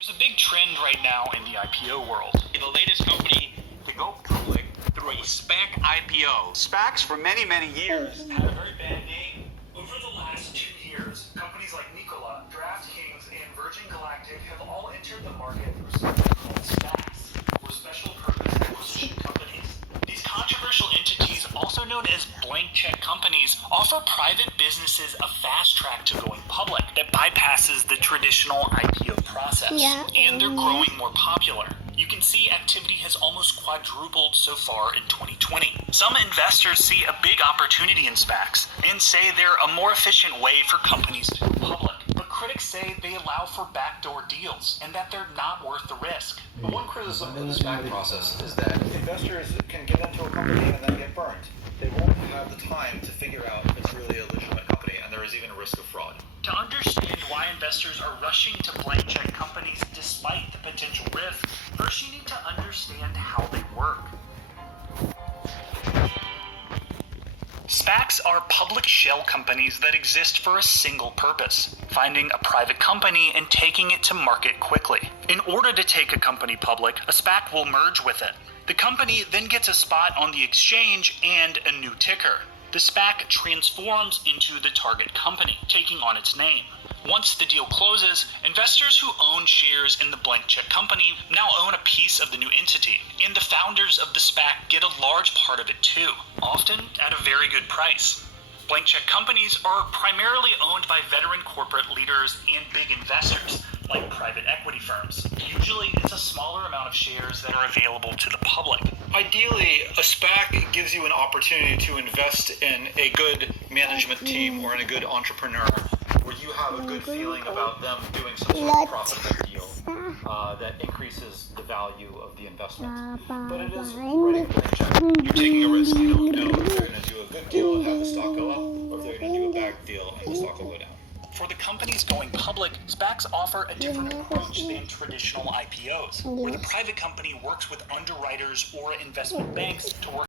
There's a big trend right now in the IPO world. The latest company to go public through a SPAC IPO. SPACs for many, many years Had a very bad name. Over the last 2 years, companies like Nikola, DraftKings, and Virgin Galactic have all entered the market through something called SPACs, or Special Purpose Acquisition Companies. These controversial entities, also known as blank check companies, offer private businesses a fast track to going public that bypasses the traditional IPO process. And they're growing more popular. You can see activity has almost quadrupled so far in 2020. Some investors see a big opportunity in SPACs and say they're a more efficient way for companies to go public. But critics say they allow for backdoor deals and that they're not worth the risk. But one criticism of the SPAC process is that investors can get into a company and then get burned. They won't have the time to figure out if it's really a legitimate company, and there is even a risk of fraud. To understand why investors are rushing to blank check companies despite the potential risk, first you need to understand how they work. SPACs are public shell companies that exist for a single purpose: finding a private company and taking it to market quickly. In order to take a company public, a SPAC will merge with it. The company then gets a spot on the exchange and a new ticker. The SPAC transforms into the target company, taking on its name. Once the deal closes, investors who own shares in the blank check company now own a piece of the new entity, and the founders of the SPAC get a large part of it too, often at a very good price. Blank check companies are primarily owned by veteran corporate leaders and big investors, like private equity firms. Usually it's a smaller amount of shares that are available to the public. Ideally, a SPAC gives you an opportunity to invest in a good management team or in a good entrepreneur where you have a good feeling about them doing some sort of profitable deal that increases the value of the investment. But it is writing a blank check. You're taking a risk. You don't know if they're going to do a good deal and have the stock go up, or if they're going to do a bad deal and the stock will go down. For the companies going public, SPACs offer a different approach than traditional IPOs, where the private company works with underwriters or investment banks to work